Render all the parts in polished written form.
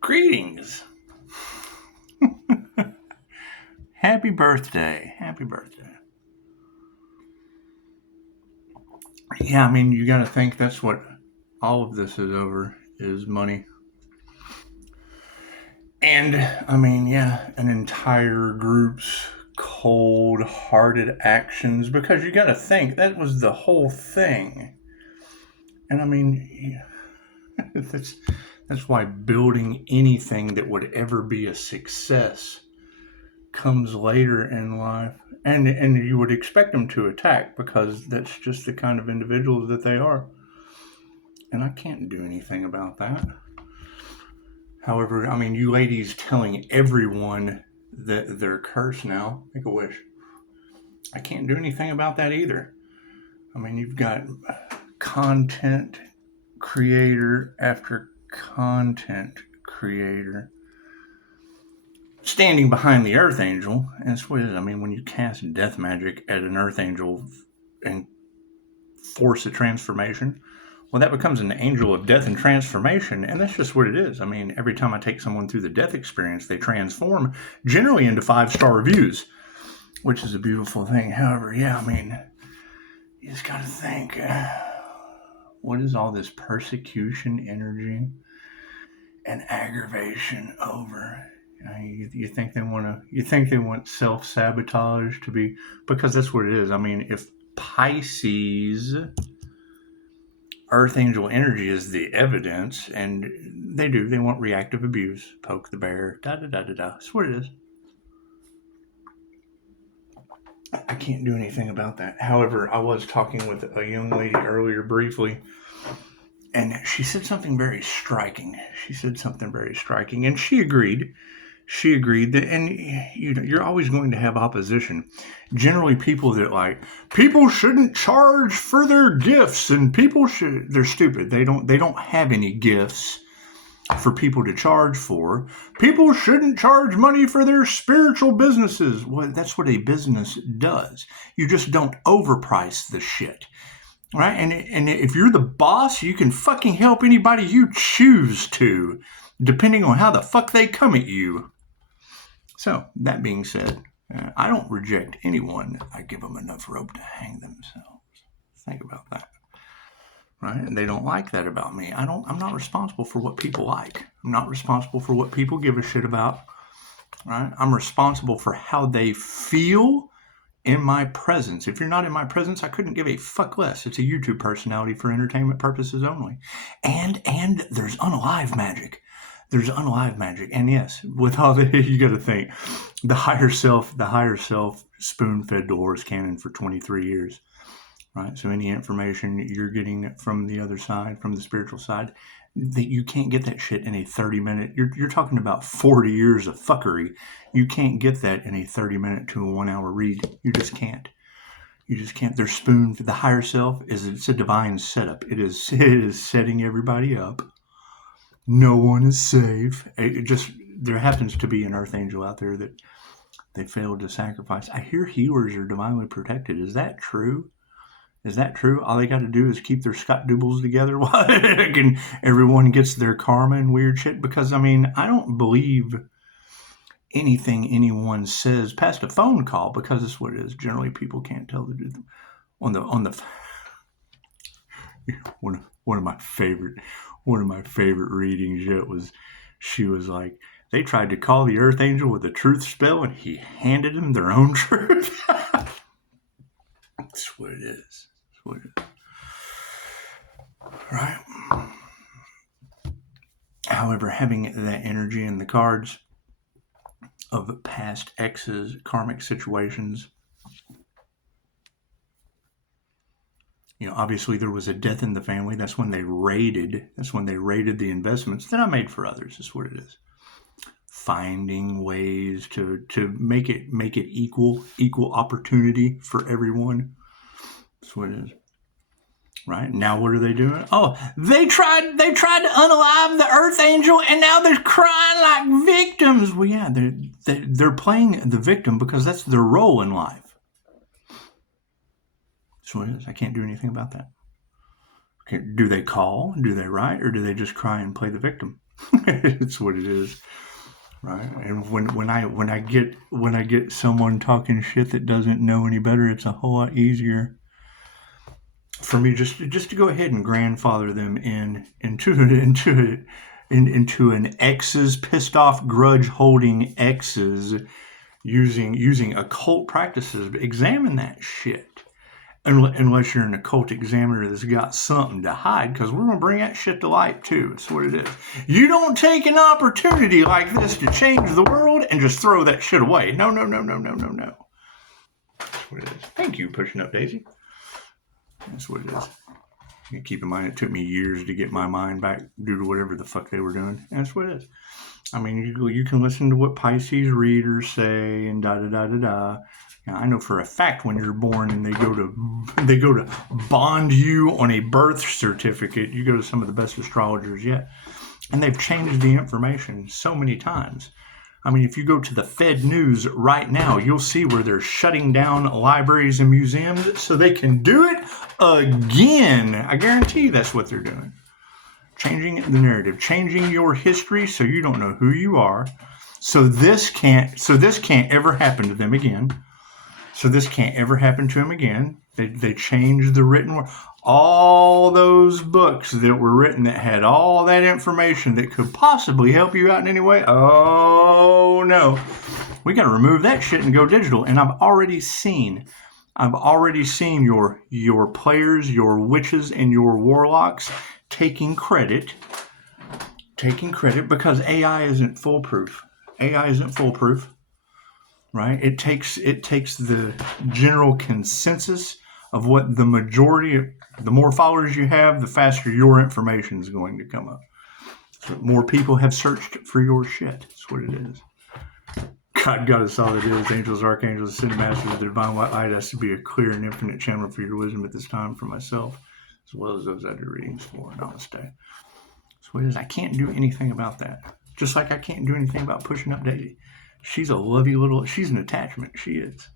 Greetings. Happy birthday. Happy birthday. Yeah, I mean, you got to think that's what all of this is over, is money. And, I mean, yeah, an entire group's cold-hearted actions, because you got to think that was the whole thing. And, I mean, that's why building anything that would ever be a success comes later in life, and you would expect them to attack, because that's just the kind of individuals that they are, and I can't do anything about that. However, I mean, you ladies telling everyone that they're cursed now, make a wish. I can't do anything about that either. I mean, you've got content creator after content creator standing behind the Earth Angel. And that's what it is. I mean, when you cast death magic at an Earth Angel and force a transformation, well, that becomes an angel of death and transformation, and that's just what it is. I mean, every time I take someone through the death experience, they transform, generally into 5-star reviews, which is a beautiful thing. However, yeah, I mean, you just got to think, what is all this persecution energy and aggravation over? You think they want to? You think they want self-sabotage to be? Because that's what it is. I mean, if Pisces Earth Angel energy is the evidence, and they want reactive abuse, poke the bear, da-da-da-da-da. That's what it is. I can't do anything about that. However, I was talking with a young lady earlier briefly, and she said something very striking. And she agreed. She agreed that, and you're always going to have opposition. Generally, people that people shouldn't charge for their gifts, and they're stupid. They don't have any gifts for people to charge for. People shouldn't charge money for their spiritual businesses. Well, that's what a business does. You just don't overprice the shit. Right? And if you're the boss, you can fucking help anybody you choose to, depending on how the fuck they come at you. So, that being said, I don't reject anyone. I give them enough rope to hang themselves. Think about that. Right? And they don't like that about me. I'm not responsible for what people like. I'm not responsible for what people give a shit about. Right? I'm responsible for how they feel in my presence. If you're not in my presence, I couldn't give a fuck less. It's a YouTube personality for entertainment purposes only. And there's unalive magic. And yes, with all that, you got to think, the higher self spoon-fed Dolores Cannon for 23 years, right? So any information you're getting from the other side, from the spiritual side, that you can't get that shit in a 30-minute, you're talking about 40 years of fuckery. You can't get that in a 30-minute to a 1-hour read. You just can't. There's the higher self it's a divine setup. It is setting everybody up. No one is safe. There happens to be an Earth Angel out there that they failed to sacrifice. I hear healers are divinely protected. Is that true? All they got to do is keep their Scott Doubles together while everyone gets their karma and weird shit. Because, I mean, I don't believe anything anyone says past a phone call, because it's what it is. Generally, people can't tell the truth. One of my favorite readings yet was, she was like, they tried to call the Earth Angel with a truth spell, and he handed them their own truth. That's what it is. Right? However, having that energy in the cards of past exes, karmic situations, obviously there was a death in the family. That's when they raided the investments that I made for others. That's what it is. Finding ways to make it equal opportunity for everyone. That's what it is. Right? Now what are they doing? Oh, they tried to unalive the Earth Angel, and now they're crying like victims. Well, yeah, they're playing the victim because that's their role in life. That's what it is. I can't do anything about that. Okay, do they call? Do they write? Or do they just cry and play the victim? It's what it is, right? And when I get someone talking shit that doesn't know any better, it's a whole lot easier for me just to go ahead and grandfather them into an ex's pissed off grudge holding exes using occult practices. Examine that shit. Unless you're an occult examiner that's got something to hide, because we're going to bring that shit to light too. That's what it is. You don't take an opportunity like this to change the world and just throw that shit away. No. That's what it is. Thank you, Pushing Up Daisy. That's what it is. You keep in mind, it took me years to get my mind back due to whatever the fuck they were doing. That's what it is. I mean, you can listen to what Pisces readers say and da-da-da-da-da. Now, I know for a fact when you're born and they go to bond you on a birth certificate, you go to some of the best astrologers yet. And they've changed the information so many times. I mean, if you go to the Fed News right now, you'll see where they're shutting down libraries and museums so they can do it again. I guarantee you that's what they're doing. Changing the narrative, changing your history so you don't know who you are. So this can't ever happen to them again. They changed the written word. All those books that were written that had all that information that could possibly help you out in any way. Oh no, we got to remove that shit and go digital. And I've already seen your players, your witches, and your warlocks taking credit because AI isn't foolproof. Right? It takes the general consensus of what the majority, the more followers you have, the faster your information is going to come up. So more people have searched for your shit. That's what it is. God is all it is. Angels, archangels, ascended masters of the divine white light has to be a clear and infinite channel for your wisdom at this time for myself, as well as those I do readings for. Namaste. That's what it is. I can't do anything about that. Just like I can't do anything about Pushing Up Daisy. She's a lovey little, she's an attachment. She is.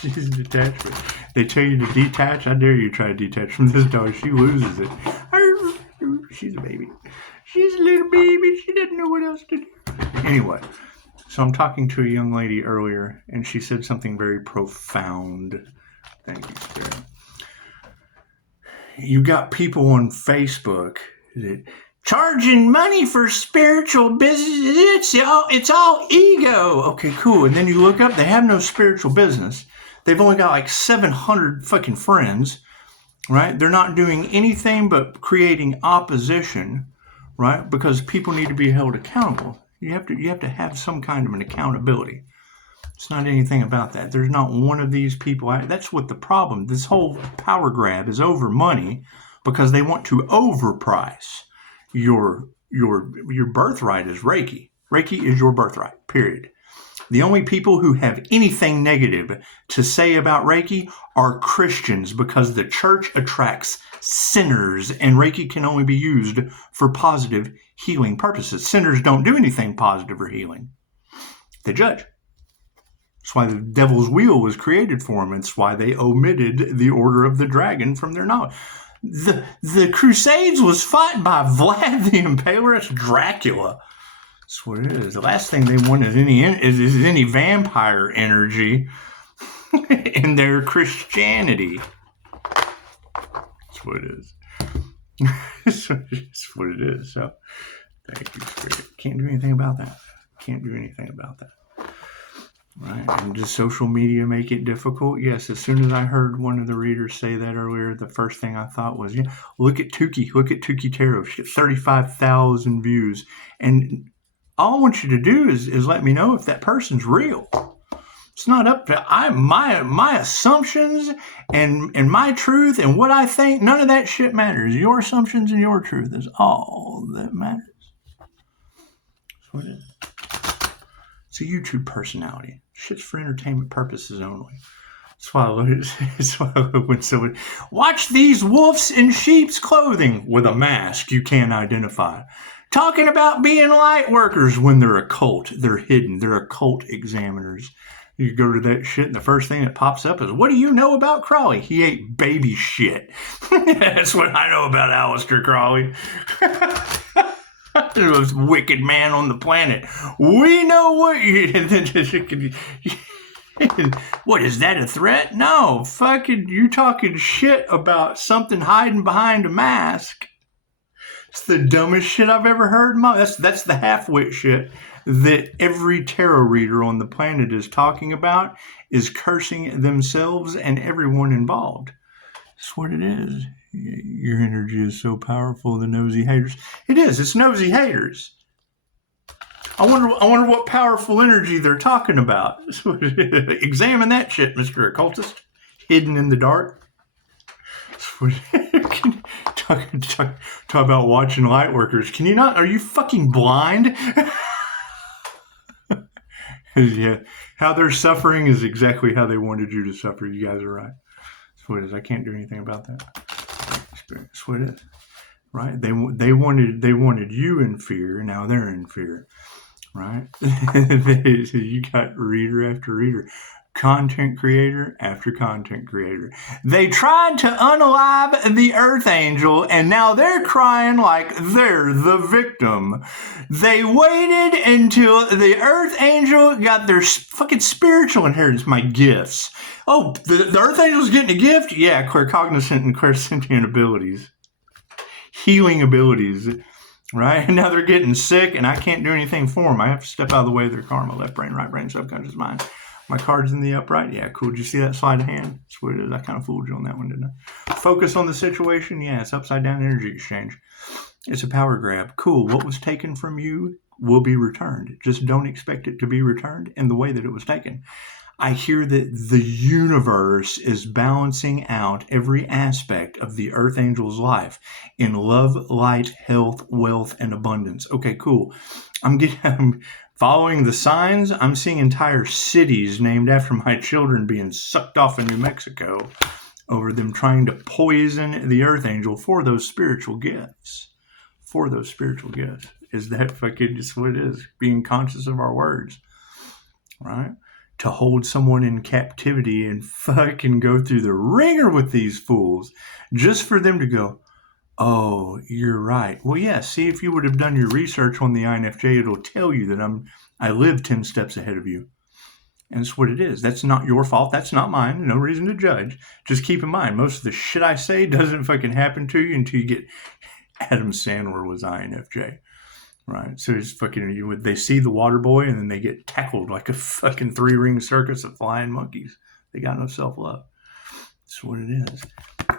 She's an attachment. They tell you to detach. I dare you try to detach from this dog. She loses it. She's a baby. She's a little baby. She doesn't know what else to do. Anyway, so I'm talking to a young lady earlier, and she said something very profound. Thank you, Spirit. You got people on Facebook that charging money for spiritual business, it's all ego. Okay, cool. And then you look up, they have no spiritual business. They've only got like 700 fucking friends, right? They're not doing anything but creating opposition, right? Because people need to be held accountable. You have to have some kind of an accountability. It's not anything about that. There's not one of these people. That's what the problem. This whole power grab is over money because they want to overprice. Your birthright is Reiki. Reiki is your birthright, period. The only people who have anything negative to say about Reiki are Christians because the church attracts sinners and Reiki can only be used for positive healing purposes. Sinners don't do anything positive or healing. They judge. That's why the devil's wheel was created for them. It's why they omitted the Order of the Dragon from their knowledge. The Crusades was fought by Vlad the Impaler. It's Dracula. That's what it is. The last thing they want is any vampire energy in their Christianity. That's what it is. That's what it is. So, thank you, Spirit. Can't do anything about that. Right? And does social media make it difficult? Yes. As soon as I heard one of the readers say that earlier, the first thing I thought was, yeah, look at Tukey. Look at Tukey Tarot. She got 35,000 views. And all I want you to do is let me know if that person's real. It's not up to my assumptions and my truth and what I think. None of that shit matters. Your assumptions and your truth is all that matters. That's what it is. It's a YouTube personality. Shit's for entertainment purposes only. That's why I love when someone watch these wolves in sheep's clothing with a mask you can't identify. Talking about being light workers when they're occult. They're hidden. They're occult examiners. You go to that shit and the first thing that pops up is, what do you know about Crowley? He ate baby shit. That's what I know about Aleister Crowley. Most wicked man on the planet. We know what you... What, is that a threat? No, fucking, you talking shit about something hiding behind a mask. It's the dumbest shit I've ever heard. That's the half-wit shit that every tarot reader on the planet is talking about, is cursing themselves and everyone involved. That's what it is. Your energy is so powerful, the nosy haters. It is. It's nosy haters. I wonder what powerful energy they're talking about. Examine that shit, Mr. Occultist. Hidden in the dark. Talk about watching light workers. Can you not? Are you fucking blind? Yeah. How they're suffering is exactly how they wanted you to suffer. You guys are right. That's what it is. I can't do anything about that. That's what it is. Right? They wanted you in fear. Now they're in fear. Right? You got reader after reader, content creator after content creator. They tried to unalive the Earth Angel, and now they're crying like they're the victim. They waited until the Earth Angel got their fucking spiritual inheritance, my gifts. Oh, the Earth Angel's getting a gift? Yeah, claircognizant and clairsentient abilities. Healing abilities. Right? And now they're getting sick, and I can't do anything for them. I have to step out of the way of their karma. Left brain, right brain, subconscious mind. My card's in the upright. Yeah, cool. Did you see that sleight of hand? That's what it is. I kind of fooled you on that one, didn't I? Focus on the situation. Yeah, it's upside down energy exchange. It's a power grab. Cool. What was taken from you will be returned. Just don't expect it to be returned in the way that it was taken. I hear that the universe is balancing out every aspect of the Earth Angel's life in love, light, health, wealth, and abundance. Okay, cool. I'm following the signs. I'm seeing entire cities named after my children being sucked off in New Mexico over them trying to poison the Earth Angel for those spiritual gifts. For those spiritual gifts. Is that fucking just what it is? Being conscious of our words. Right? To hold someone in captivity and fucking go through the ringer with these fools just for them to go, oh, you're right. Well, yeah, see, if you would have done your research on the INFJ, it'll tell you that I live 10 steps ahead of you. And it's what it is. That's not your fault. That's not mine. No reason to judge. Just keep in mind, most of the shit I say doesn't fucking happen to you until you get... Adam Sandler was INFJ. Right, so it's fucking, they see the water boy and then they get tackled like a fucking 3-ring circus of flying monkeys. They got no self-love. That's what it is.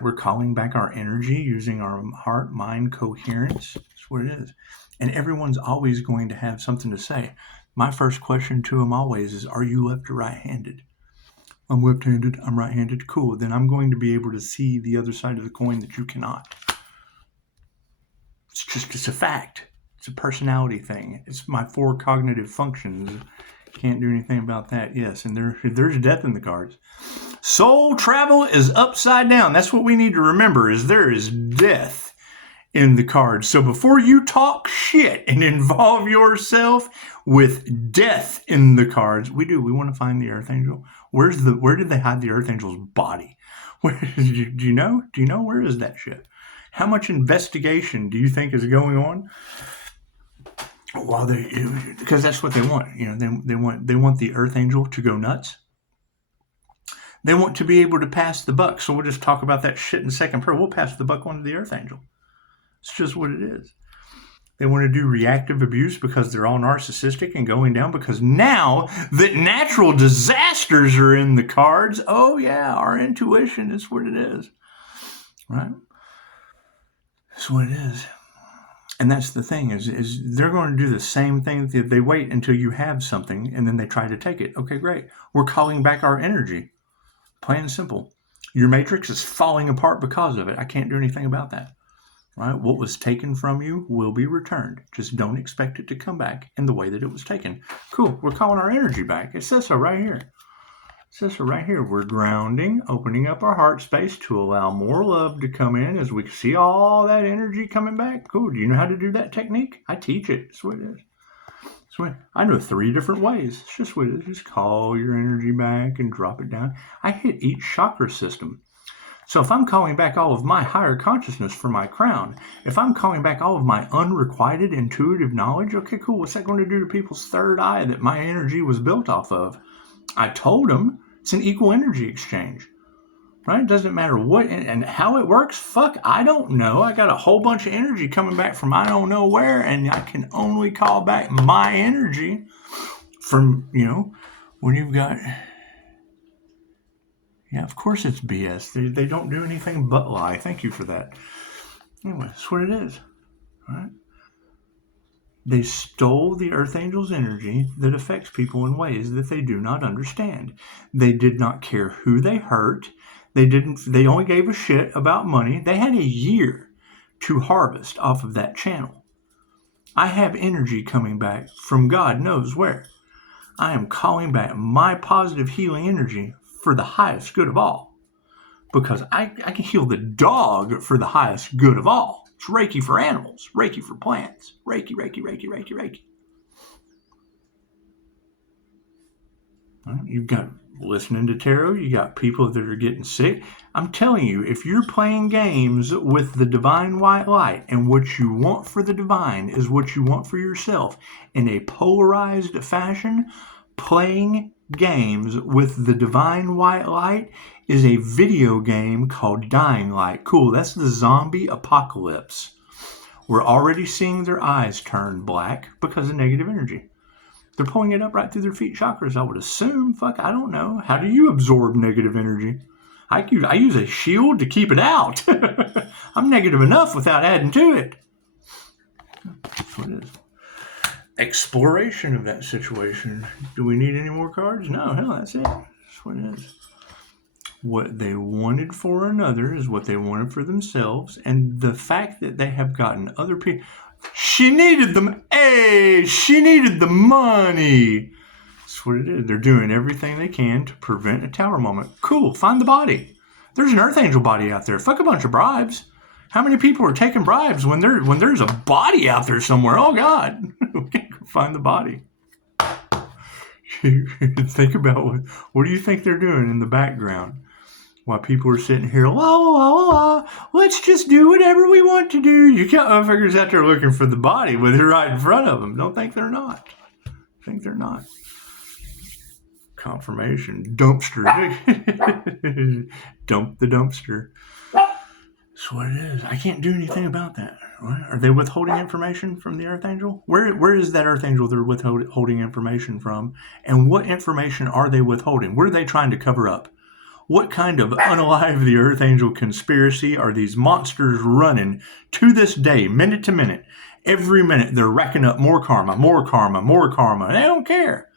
We're calling back our energy using our heart-mind coherence. That's what it is. And everyone's always going to have something to say. My first question to them always is, are you left or right-handed? I'm left-handed. I'm right-handed. Cool. Then I'm going to be able to see the other side of the coin that you cannot. It's a fact. It's a personality thing. It's my 4 cognitive functions. Can't do anything about that. Yes, and there's death in the cards. Soul travel is upside down. That's what we need to remember, is there is death in the cards. So before you talk shit and involve yourself with death in the cards, we want to find the Earth Angel. Where did they hide the Earth Angel's body? Do you know? Do you know where is that shit? How much investigation do you think is going on? Well, because that's what they want. You know, they want the Earth Angel to go nuts. They want to be able to pass the buck. So we'll just talk about that shit in second prayer. We'll pass the buck on to the Earth Angel. It's just what it is. They want to do reactive abuse because they're all narcissistic and going down, because now that natural disasters are in the cards, oh yeah, our intuition is what it is. Right? That's what it is. And that's the thing, is they're going to do the same thing. They wait until you have something and then they try to take it. Okay, great. We're calling back our energy. Plain and simple. Your matrix is falling apart because of it. I can't do anything about that. Right? What was taken from you will be returned. Just don't expect it to come back in the way that it was taken. Cool. We're calling our energy back. It says so right here. We're grounding, opening up our heart space to allow more love to come in as we see all that energy coming back. Cool. Do you know how to do that technique? I teach it. That's what it is. I know 3 different ways. It's just what it is. Just call your energy back and drop it down. I hit each chakra system. So if I'm calling back all of my higher consciousness for my crown, if I'm calling back all of my unrequited intuitive knowledge, okay, cool. What's that going to do to people's third eye that my energy was built off of? I told them it's an equal energy exchange. Right? It doesn't matter what and how it works. Fuck, I don't know. I got a whole bunch of energy coming back from I don't know where, and I can only call back my energy from, when you've got. Yeah, of course it's BS. They don't do anything but lie. Thank you for that. Anyway, that's what it is. Right? They stole the Earth Angel's energy that affects people in ways that they do not understand. They did not care who they hurt. They only gave a shit about money. They had a year to harvest off of that channel. I have energy coming back from God knows where. I am calling back my positive healing energy for the highest good of all. Because I can heal the dog for the highest good of all. It's Reiki for animals, Reiki for plants. Reiki, Reiki, Reiki, Reiki, Reiki. You've got listening to tarot, you got people that are getting sick. I'm telling you, if you're playing games with the divine white light and what you want for the divine is what you want for yourself in a polarized fashion, playing games with the divine white light is a video game called Dying Light. Cool, that's the zombie apocalypse. We're already seeing their eyes turn black because of negative energy. They're pulling it up right through their feet chakras, I would assume. Fuck, I don't know. How do you absorb negative energy? I use a shield to keep it out. I'm negative enough without adding to it. That's what it is. Exploration of that situation. Do we need any more cards? No, hell, that's it. That's what it is. What they wanted for another is what they wanted for themselves. And the fact that they have gotten other people... She needed them. Hey, she needed the money. That's what it is. They're doing everything they can to prevent a tower moment. Cool, find the body. There's an Earth Angel body out there. Fuck a bunch of bribes. How many people are taking bribes when there's a body out there somewhere? Oh, God. We can't go find the body. Think about what do you think they're doing in the background? While people are sitting here, let's just do whatever we want to do. You got motherfuckers out there looking for the body with it right in front of them. Don't think they're not. Think they're not. Confirmation. Dumpster. Dump the dumpster. That's what it is. I can't do anything about that. Are they withholding information from the Earth Angel? Where is that Earth Angel they're withholding information from? And what information are they withholding? What are they trying to cover up? What kind of unalive the Earth Angel conspiracy are these monsters running to this day, minute to minute? Every minute they're racking up more karma, more karma, more karma. They don't care.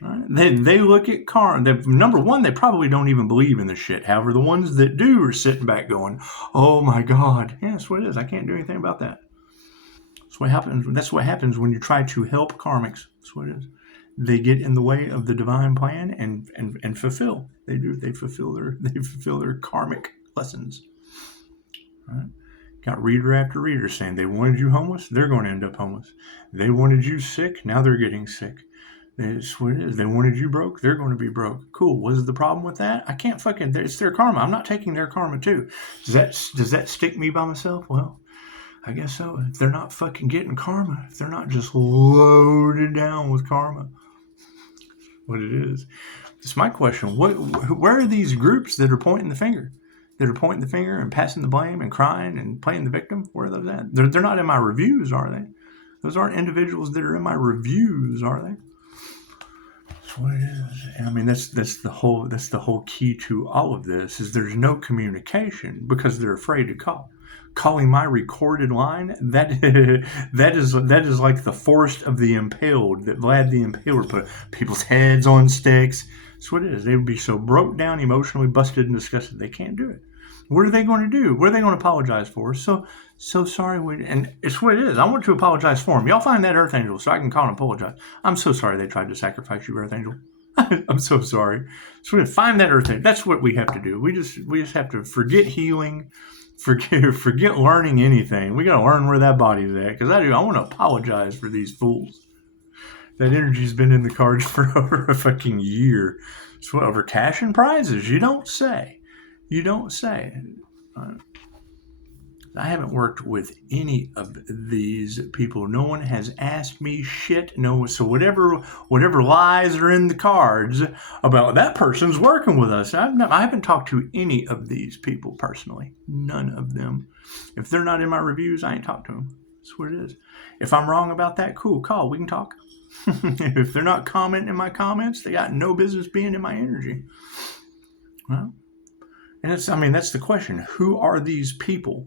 Right? They look at karma. Number one, they probably don't even believe in this shit. However, the ones that do are sitting back going, oh my God. Yeah, that's what it is. I can't do anything about that. That's what happens. That's what happens when you try to help karmics. That's what it is. They get in the way of the divine plan and fulfill. They do. They fulfill their karmic lessons. Right? Got reader after reader saying they wanted you homeless, they're going to end up homeless. They wanted you sick, now they're getting sick. That's what it is. They wanted you broke, they're going to be broke. Cool. What is the problem with that? I can't fucking. It's their karma. I'm not taking their karma too. Does that stick me by myself? Well, I guess so. If they're not fucking getting karma, if they're not just loaded down with karma. What it is. It's my question. Where are these groups that are pointing the finger? That are pointing the finger and passing the blame and crying and playing the victim? Where are those at? They're not in my reviews, are they? Those aren't individuals that are in my reviews, are they? That's what it is. And I mean, that's the whole key to all of this is there's no communication because they're afraid to call. Calling my recorded line, that is like the forest of the impaled that Vlad the Impaler put people's heads on sticks. That's what it is. They would be so broke down, emotionally busted and disgusted they can't do it. What are they going to do? What are they going to apologize for? So sorry. And it's what it is. I want to apologize for them. Y'all find that Earth Angel so I can call and apologize. I'm so sorry they tried to sacrifice you, Earth Angel. I'm so sorry. So find that Earth Angel. That's what we have to do. We just have to forget healing. Forget learning anything. We got to learn where that body's at. Because I want to apologize for these fools. That energy's been in the cards for over a fucking year. So over cash and prizes, you don't say. You don't say. I haven't worked with any of these people. No one has asked me shit. No, so whatever lies are in the cards about that person's working with us. I haven't talked to any of these people personally. None of them. If they're not in my reviews, I ain't talked to them. That's what it is. If I'm wrong about that, cool, call. We can talk. If they're not commenting in my comments, they got no business being in my energy. Well, and that's the question. Who are these people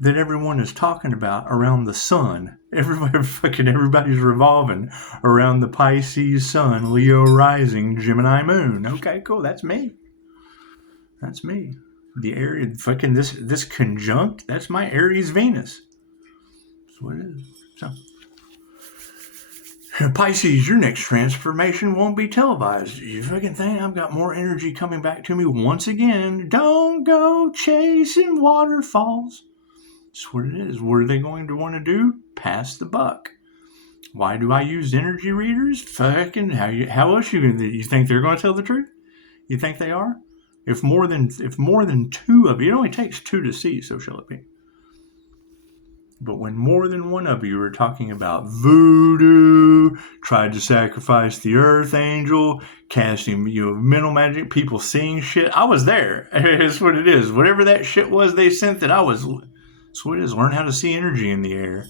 that everyone is talking about around the sun? Everybody's revolving around the Pisces sun, Leo rising, Gemini moon. Okay, cool. That's me. That's me. The area, this conjunct, that's my Aries Venus. That's what it is. So, Pisces, your next transformation won't be televised. You fucking think I've got more energy coming back to me once again. Don't go chasing waterfalls. That's what it is. What are they going to want to do? Pass the buck. Why do I use energy readers? Fucking how else you think they're going to tell the truth? You think they are? If more than two of you, it only takes two to see, so shall it be. But when more than one of you are talking about voodoo, tried to sacrifice the earth angel, casting mental magic, people seeing shit, I was there. That's what it is. Whatever that shit was they sent that I was. That's what it is. Learn how to see energy in the air.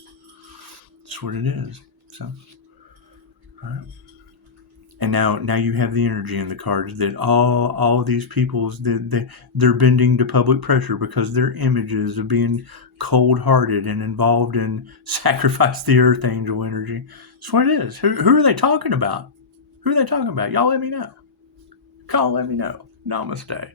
That's what it is. So, all right. And now you have the energy in the cards that all of these people's they're bending to public pressure because their images of being cold-hearted and involved in sacrifice the earth angel energy. That's what it is. Who are they talking about? Who are they talking about? Y'all let me know. Call, let me know. Namaste.